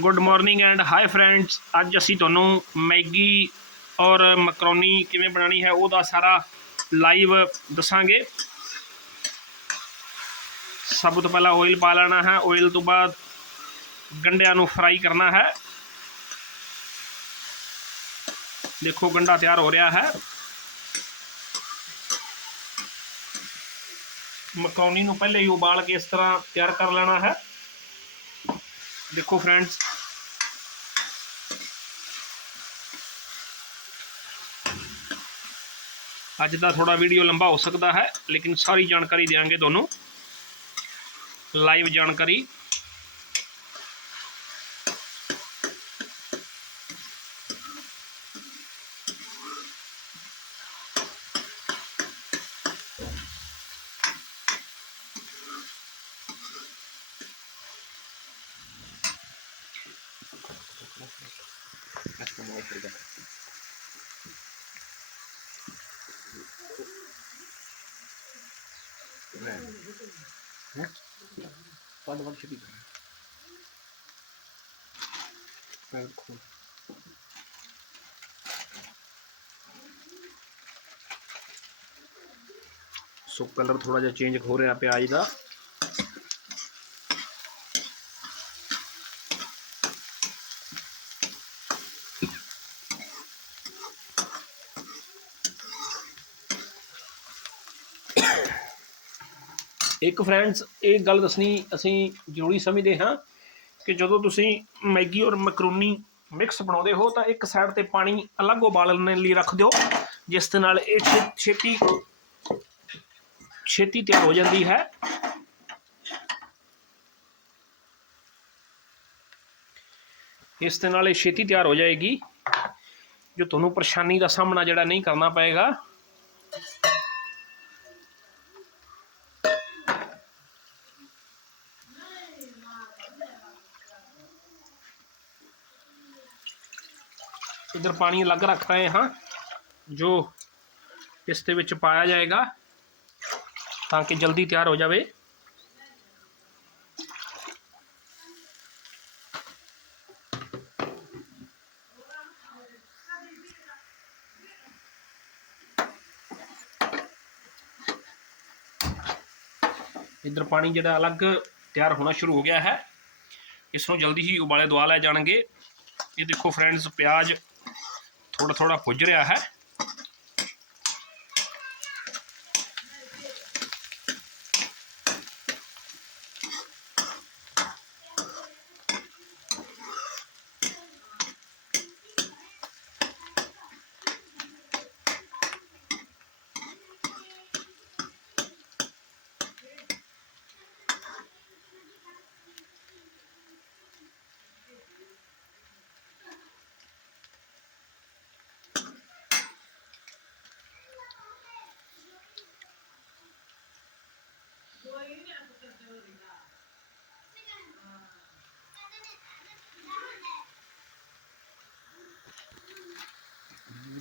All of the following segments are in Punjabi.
Good morning and hi friends ਅੱਜ ਅਸੀਂ ਤੁਹਾਨੂੰ ਮੈਗੀ ਔਰ ਮੈਕਰੋਨੀ ਕਿਵੇਂ ਬਣਾਉਣੀ ਹੈ ਉਹਦਾ ਸਾਰਾ ਲਾਈਵ ਦੱਸਾਂਗੇ। ਸਭ ਤੋਂ ਪਹਿਲਾਂ ਆਇਲ ਪਾ ਲੈਣਾ ਹੈ। ਆਇਲ ਤੋਂ ਬਾਅਦ ਗੰਡਿਆਂ ਨੂੰ ਫਰਾਈ ਕਰਨਾ ਹੈ। ਦੇਖੋ ਗੰਡਾ ਤਿਆਰ ਹੋ ਰਿਹਾ ਹੈ। ਮਕਰੋਨੀ ਨੂੰ ਪਹਿਲੇ ਹੀ ਉਬਾਲ ਕੇ ਇਸ ਤਰ੍ਹਾਂ ਤਿਆਰ ਕਰ ਲੈਣਾ ਹੈ। ਦੇਖੋ ਫਰੈਂਡਸ ਅੱਜ ਦਾ ਥੋੜਾ ਵੀਡੀਓ ਲੰਬਾ ਹੋ ਸਕਦਾ ਹੈ, ਲੇਕਿਨ ਸਾਰੀ ਜਾਣਕਾਰੀ ਦੇਵਾਂਗੇ ਤੁਹਾਨੂੰ। ਲਾਈਵ ਜਾਣਕਾਰੀ ਹੈ ਪੰਡ ਵੰਡ ਛੱਡੀ ਪੈਰ ਖੋਲ ਸੋ ਕਲਰ ਥੋੜਾ ਜਿਹਾ ਚੇਂਜ ਹੋ ਰਿਹਾ ਪਿਆਜ ਦਾ ਇੱਕ ਫਰੈਂਡਸ ਇਹ ਗੱਲ ਦੱਸਣੀ ਅਸੀਂ ਜ਼ਰੂਰੀ ਸਮਝਦੇ ਹਾਂ ਕਿ ਜਦੋਂ ਤੁਸੀਂ ਮੈਗੀ ਔਰ ਮੈਕਰੋਨੀ ਮਿਕਸ ਬਣਾਉਂਦੇ ਹੋ ਤਾਂ ਇੱਕ ਸਾਈਡ ਤੇ ਪਾਣੀ ਅਲੱਗ ਉਬਾਲਣ ਲਈ ਰੱਖ ਦਿਓ, ਜਿਸ ਦੇ ਨਾਲ ਇਹ ਛੇ- ਛੇਤੀ ਛੇਤੀ ਤਿਆਰ ਹੋ ਜਾਂਦੀ ਹੈ। ਇਸ ਦੇ ਨਾਲ ਇਹ ਛੇਤੀ ਤਿਆਰ ਹੋ ਜਾਏਗੀ। ਜੋ ਤੁਹਾਨੂੰ ਪਰੇਸ਼ਾਨੀ ਦਾ ਸਾਹਮਣਾ ਜਿਹੜਾ ਨਹੀਂ ਕਰਨਾ ਪਏਗਾ ਪਾਣੀ ਅਲੱਗ ਰੱਖ ਰਹੇ ਹਾਂ ਜੋ ਇਸ ਦੇ ਵਿੱਚ ਪਾਇਆ ਜਾਏਗਾ ਤਾਂ ਕਿ ਜਲਦੀ ਤਿਆਰ ਹੋ ਜਾਵੇ ਇਧਰ ਪਾਣੀ ਜਿਹੜਾ ਅਲੱਗ ਤਿਆਰ ਹੋਣਾ ਸ਼ੁਰੂ ਹੋ ਗਿਆ ਹੈ ਇਸ ਨੂੰ ਜਲਦੀ ਹੀ ਉਬਾਲੇ ਦਵਾ ਲਏ ਜਾਣਗੇ ਇਹ ਦੇਖੋ ਫਰੈਂਡਸ ਪਿਆਜ਼ ਥੋੜਾ ਥੋੜਾ ਪੁੱਜ ਰਿਹਾ ਹੈ।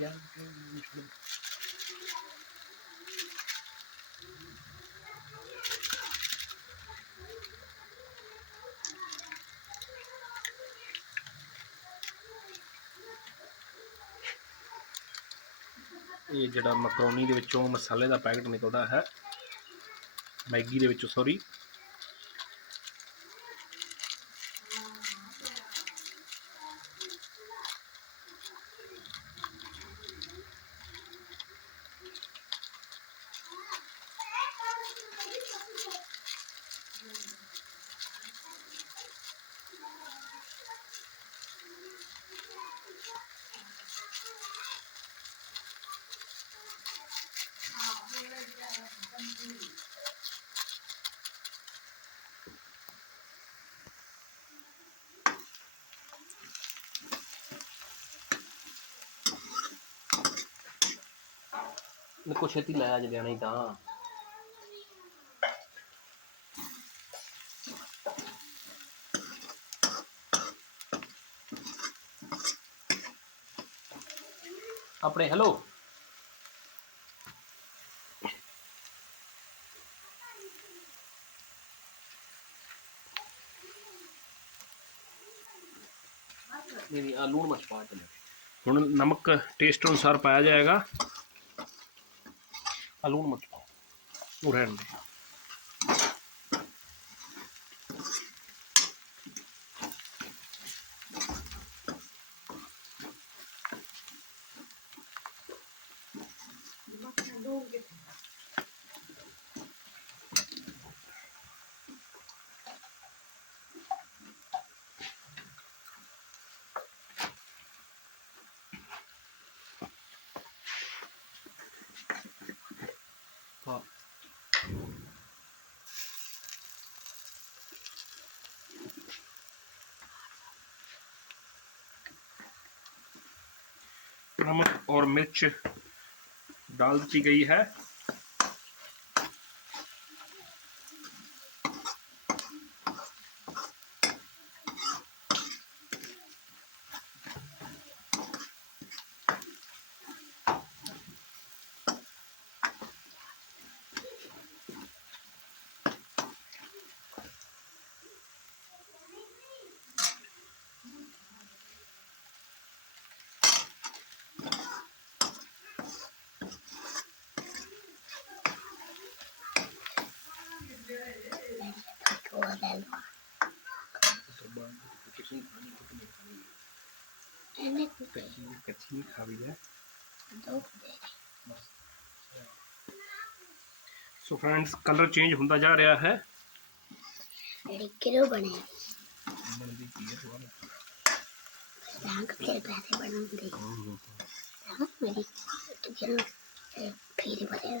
ਇਹ ਜਿਹੜਾ ਮੈਕਰੋਨੀ ਦੇ ਵਿੱਚੋਂ ਮਸਾਲੇ ਦਾ ਪੈਕਟ ਨਿਕਲਦਾ ਹੈ। ਮੈਗੀ ਦੇ ਵਿੱਚੋਂ ਸੌਰੀ ਮੈਂ ਕੁਛ ਛੇਤੀ ਲੈ ਆ ਜਲਿਆ ਨਹੀਂ ਤਾਂ। ਆਪਣੇ ਹੈਲੋ ਨਹੀਂ ਆ ਲੂਣ ਮਰਚ ਪਾ ਕੇ ਹੁਣ ਨਮਕ ਟੇਸਟ ਅਨੁਸਾਰ ਪਾਇਆ ਜਾਏਗਾ। ਆ ਲੂਣ नमक और मिर्च डाल दी गई है bello. ਐਵੇਂ ਕੁੱਤੇ ਕੱਚੀ ਖਾਵੀ ਹੈ ਦੋ ਕੁੱਤੇ ਸੋ ਫਰੈਂਡਸ ਕਲਰ ਚੇਂਜ ਹੁੰਦਾ ਜਾ ਰਿਹਾ ਹੈ ਜਿਹੜੀ ਕਿਲੋ ਬਣੇ ਬਣਦੀ ਕੀ ਹੈ ਸਵਾਲ ਬੈਂਕ ਫਿਰ ਪੈਸੇ ਬਣਾਉਂਦੇ ਹਾਂ ਮੇਰੀ ਤੁਝੇ ਫਿਰ ਬਣੇ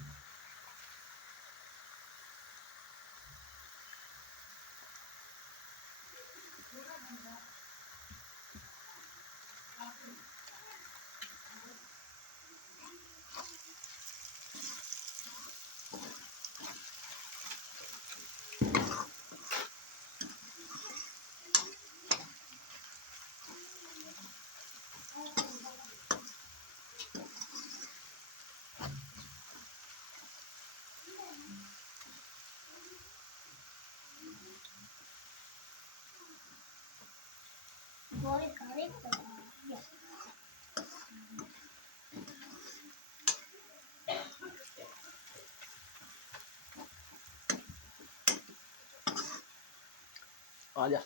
ਆ ਜਾ।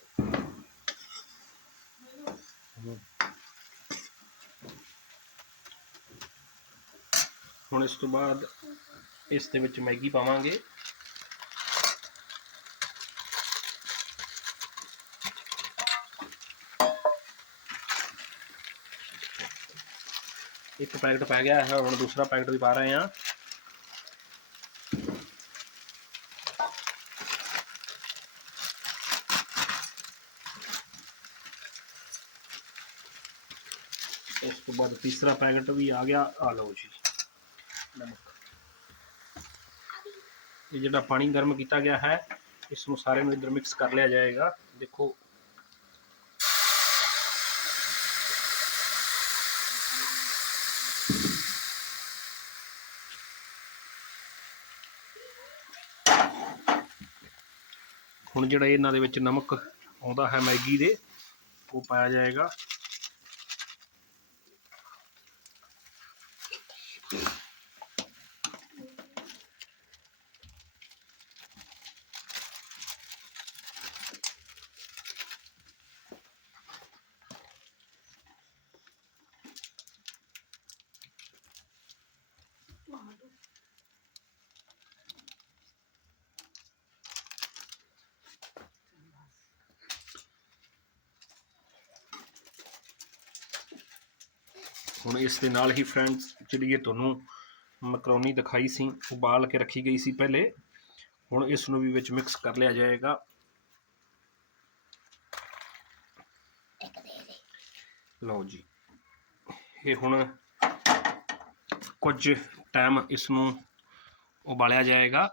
ਹੁਣ ਇਸ ਤੋਂ ਬਾਅਦ ਇਸ ਦੇ ਵਿੱਚ ਮੈਗੀ ਪਾਵਾਂਗੇ। ਇੱਕ ਪੈਕਟ ਪੈ ਗਿਆ ਹੈ ਹੁਣ ਦੂਸਰਾ ਪੈਕਟ ਵੀ ਪਾ ਰਹੇ ਹਾਂ ਇਸ ਤੋਂ ਬਾਅਦ ਤੀਸਰਾ ਪੈਕਟ ਵੀ ਆ ਗਿਆ ਆ ਲਓ ਜੀ ਨਮਕ ਇਹ ਜਿਹੜਾ ਪਾਣੀ ਗਰਮ ਕੀਤਾ ਗਿਆ ਹੈ ਇਸ ਨੂੰ ਸਾਰੇ ਨੂੰ ਇਧਰ ਮਿਕਸ ਕਰ ਲਿਆ ਹੁਣ ਜਿਹੜਾ ਇਹਨਾਂ ਦੇ ਵਿੱਚ ਨਮਕ ਆਉਂਦਾ ਹੈ ਮੈਗੀ ਦੇ ਉਹ ਪਾਇਆ ਜਾਏਗਾ। ਹੁਣ ਇਸ ਦੇ ਨਾਲ ਹੀ ਫਰੈਂਡਸ ਜਿਹੜੀ ਇਹ ਤੁਹਾਨੂੰ ਮੈਕਰੋਨੀ ਦਿਖਾਈ ਸੀ, ਉਬਾਲ ਕੇ ਰੱਖੀ ਗਈ ਸੀ ਪਹਿਲੇ। ਹੁਣ ਇਸ ਨੂੰ ਵੀ ਵਿੱਚ ਮਿਕਸ ਕਰ ਲਿਆ ਜਾਏਗਾ। ਲਓ ਜੀ। ਇਹ ਹੁਣ ਕੁਝ ਟਾਈਮ ਇਸ ਨੂੰ ਉਬਾਲਿਆ ਜਾਏਗਾ।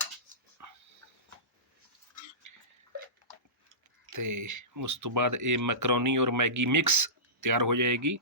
ਤੇ ਉਸ ਤੋਂ ਬਾਅਦ ਇਹ ਮੈਕਰੋਨੀ ਔਰ ਮੈਗੀ ਮਿਕਸ ਤਿਆਰ ਹੋ ਜਾਏਗੀ।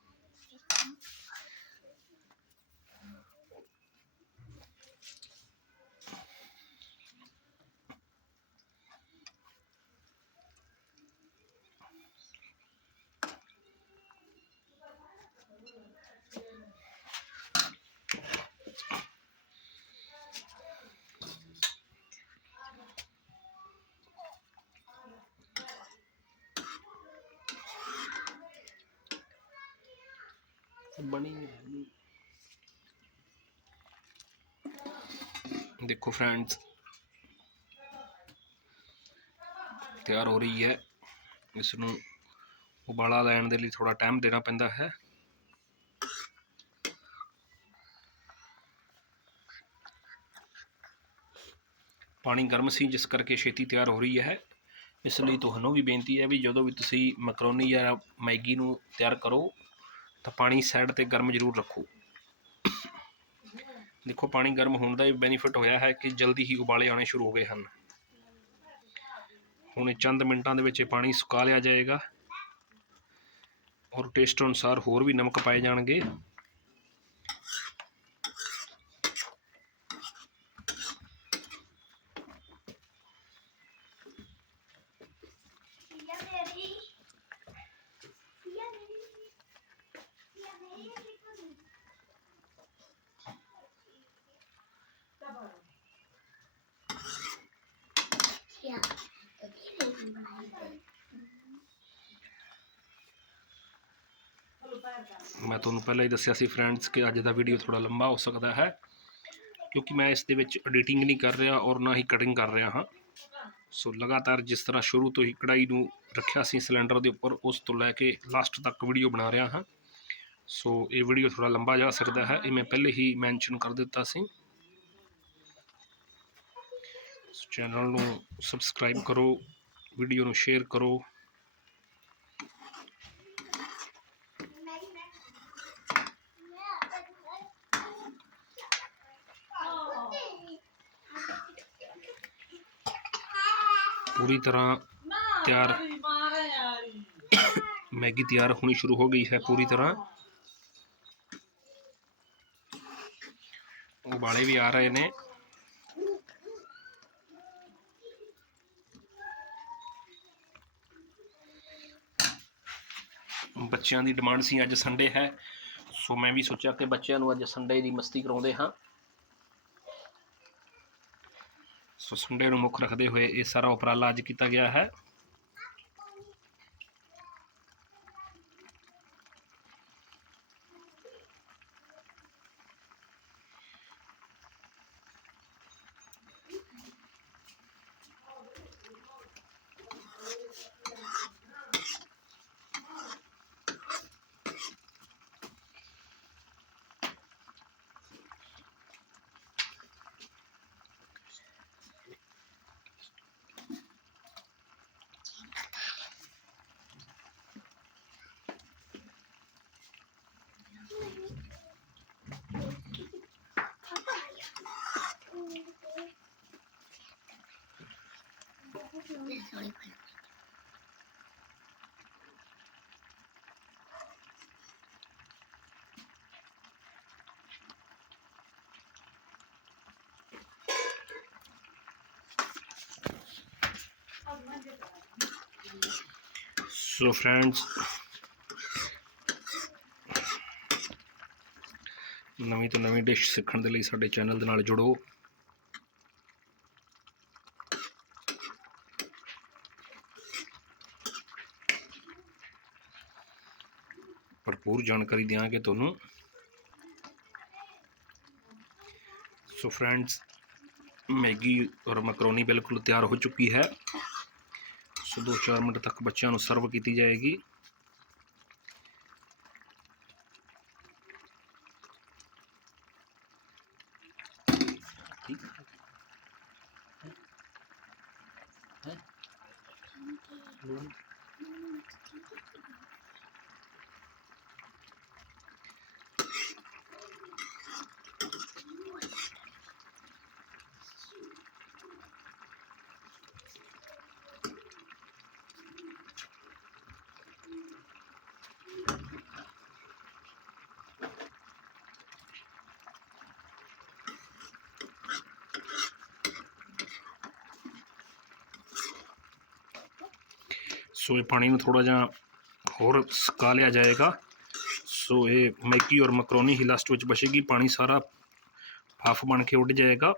ਬਣੀ ਨਹੀਂ ਦੇਖੋ ਫਰੈਂਡਸ ਤਿਆਰ ਹੋ ਰਹੀ ਹੈ। ਇਸ ਨੂੰ ਉਬਾਲਾ ਲੈਣ ਦੇ ਲਈ ਥੋੜਾ ਟਾਈਮ ਦੇਣਾ ਪੈਂਦਾ ਹੈ। ਪਾਣੀ ਗਰਮ ਸੀ, ਜਿਸ ਕਰਕੇ ਛੇਤੀ ਤਿਆਰ ਹੋ ਰਹੀ ਹੈ। ਇਸ ਲਈ ਤੁਹਾਨੂੰ ਵੀ ਬੇਨਤੀ ਹੈ ਵੀ ਜਦੋਂ ਵੀ ਤੁਸੀਂ ਮੈਕਰੋਨੀ ਜਾਂ ਮੈਗੀ ਨੂੰ ਤਿਆਰ ਕਰੋ ਤਾਂ ਪਾਣੀ ਸਾਈਡ ਤੇ ਗਰਮ ਜ਼ਰੂਰ ਰੱਖੋ। ਦੇਖੋ, ਪਾਣੀ ਗਰਮ ਹੋਣ ਦਾ ਇਹ ਬੈਨੀਫਿਟ ਹੋਇਆ ਹੈ ਕਿ ਜਲਦੀ ਹੀ ਉਬਾਲੇ ਆਉਣੇ ਸ਼ੁਰੂ ਹੋ ਗਏ ਹਨ। ਹੁਣ ਇਹ ਚੰਦ ਮਿੰਟਾਂ ਦੇ ਵਿੱਚ ਇਹ ਪਾਣੀ ਸੁਕਾ ਲਿਆ ਜਾਏਗਾ। ਔਰ ਟੇਸਟ ਅਨੁਸਾਰ ਹੋਰ ਵੀ ਨਮਕ ਪਾਏ ਜਾਣਗੇ ਪੀਆ ਮੇਰੀ ਪੀਆ ਮੇਰੀ ਪੀਆ ਮੇਰੀ ਕਿੱਥੇ ਪੀਆ ਤੇ ਵੀ ਬਣਾਈ ਤੇ ਮੈਂ ਤੁਹਾਨੂੰ ਪਹਿਲਾਂ ਹੀ ਦੱਸਿਆ ਸੀ ਫਰੈਂਡਸ ਕਿ ਅੱਜ ਦਾ ਵੀਡੀਓ ਥੋੜਾ ਲੰਬਾ ਹੋ ਸਕਦਾ ਹੈ, ਕਿਉਂਕਿ ਮੈਂ ਇਸ ਦੇ ਵਿੱਚ ਐਡੀਟਿੰਗ ਨਹੀਂ ਕਰ ਰਿਹਾ ਔਰ ਨਾ ਹੀ ਕਟਿੰਗ ਕਰ ਰਿਹਾ ਹਾਂ। ਸੋ ਲਗਾਤਾਰ ਜਿਸ ਤਰ੍ਹਾਂ ਸ਼ੁਰੂ ਤੋਂ ਹੀ ਕੜਾਈ ਨੂੰ ਰੱਖਿਆ ਸੀ ਸਿਲੰਡਰ ਦੇ ਉੱਪਰ, ਉਸ ਤੋਂ ਲੈ ਕੇ ਲਾਸਟ ਤੱਕ ਵੀਡੀਓ ਬਣਾ ਰਿਹਾ ਹਾਂ। ਸੋ ਇਹ ਵੀਡੀਓ ਥੋੜਾ ਲੰਬਾ ਜਾ ਸਕਦਾ ਹੈ, ਇਹ ਮੈਂ ਪਹਿਲੇ ਹੀ ਮੈਂਸ਼ਨ ਕਰ ਦਿੱਤਾ ਸੀ। ਚੈਨਲ ਨੂੰ ਸਬਸਕ੍ਰਾਈਬ ਕਰੋ ਵੀਡੀਓ ਨੂੰ ਸ਼ੇਅਰ ਕਰੋ। ਪੂਰੀ ਤਰ੍ਹਾਂ ਤਿਆਰ। ਮੈਗੀ ਤਿਆਰ ਹੋਣੀ ਸ਼ੁਰੂ ਹੋ ਗਈ ਹੈ ਪੂਰੀ ਤਰ੍ਹਾਂ। ਉਬਾਲੇ ਵੀ ਆ ਰਹੇ ਨੇ। ਬੱਚਿਆਂ ਦੀ ਡਿਮਾਂਡ ਸੀ ਅੱਜ ਸੰਡੇ ਹੈ। ਸੋ ਮੈਂ ਵੀ ਸੋਚਿਆ ਕਿ ਬੱਚਿਆਂ ਨੂੰ ਅੱਜ ਸੰਡੇ ਦੀ ਮਸਤੀ ਕਰਾਉਂਦੇ ਹਾਂ। ਸੋ ਸੰਡੇ ਨੂੰ ਮੁੱਖ ਰੱਖਦੇ ਹੋਏ ਇਹ ਸਾਰਾ ਉਪਰਾਲਾ ਅੱਜ ਕੀਤਾ ਗਿਆ ਹੈ। Sorry, ਸੋ ਫਰੈਂਡਸ ਨਵੀਂ ਤੋਂ ਨਵੀਂ ਡਿਸ਼ ਸਿੱਖਣ ਦੇ ਲਈ ਸਾਡੇ ਚੈਨਲ ਦੇ ਨਾਲ ਜੁੜੋ। ਭਰਪੂਰ ਜਾਣਕਾਰੀ ਦਿਆਂਗੇ ਤੁਹਾਨੂੰ। ਸੋ ਫਰੈਂਡਸ ਮੈਗੀ ਔਰ ਮਕਰੋਨੀ ਬਿਲਕੁਲ ਤਿਆਰ ਹੋ ਚੁੱਕੀ ਹੈ। ਸੋ 2-4 ਮਿੰਟ ਤੱਕ ਬੱਚਿਆਂ ਨੂੰ ਸਰਵ ਕੀਤੀ ਜਾਏਗੀ। ਠੀਕ ਹੈ। ਹੈ। ਸੋ ਇਹ ਪਾਣੀ ਨੂੰ ਥੋੜਾ ਜਿਹਾ ਹੋਰ ਸੁਕਾ ਲਿਆ ਜਾਏਗਾ। ਸੋ ਇਹ ਮੈਗੀ ਔਰ ਮਕਰੋਨੀ ਹੀ ਲਾਸਟ ਵਿੱਚ ਬਚੇਗੀ। ਪਾਣੀ ਸਾਰਾ ਹਾਫ ਬਣ ਕੇ ਉੱਡ ਜਾਏਗਾ।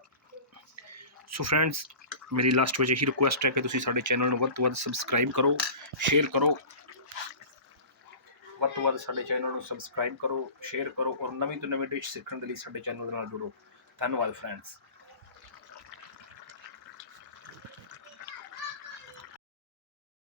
ਸੋ ਫਰੈਂਡਸ ਮੇਰੀ ਲਾਸਟ ਵਿੱਚ ਇਹੀ ਰਿਕੁਐਸਟ ਹੈ ਕਿ ਤੁਸੀਂ ਸਾਡੇ ਚੈਨਲ ਨੂੰ ਵੱਧ ਤੋਂ ਵੱਧ ਸਬਸਕ੍ਰਾਈਬ ਕਰੋ ਸ਼ੇਅਰ ਕਰੋ। ਵੱਧ ਤੋਂ ਵੱਧ ਸਾਡੇ ਚੈਨਲ ਨੂੰ ਸਬਸਕ੍ਰਾਈਬ ਕਰੋ ਸ਼ੇਅਰ ਕਰੋ ਔਰ ਨਵੀਂ ਤੋਂ ਨਵੀਂ ਡਿਸ਼ ਸਿੱਖਣ ਦੇ ਲਈ ਸਾਡੇ ਚੈਨਲ ਦੇ ਨਾਲ ਜੁੜੋ। ਧੰਨਵਾਦ ਫਰੈਂਡਸ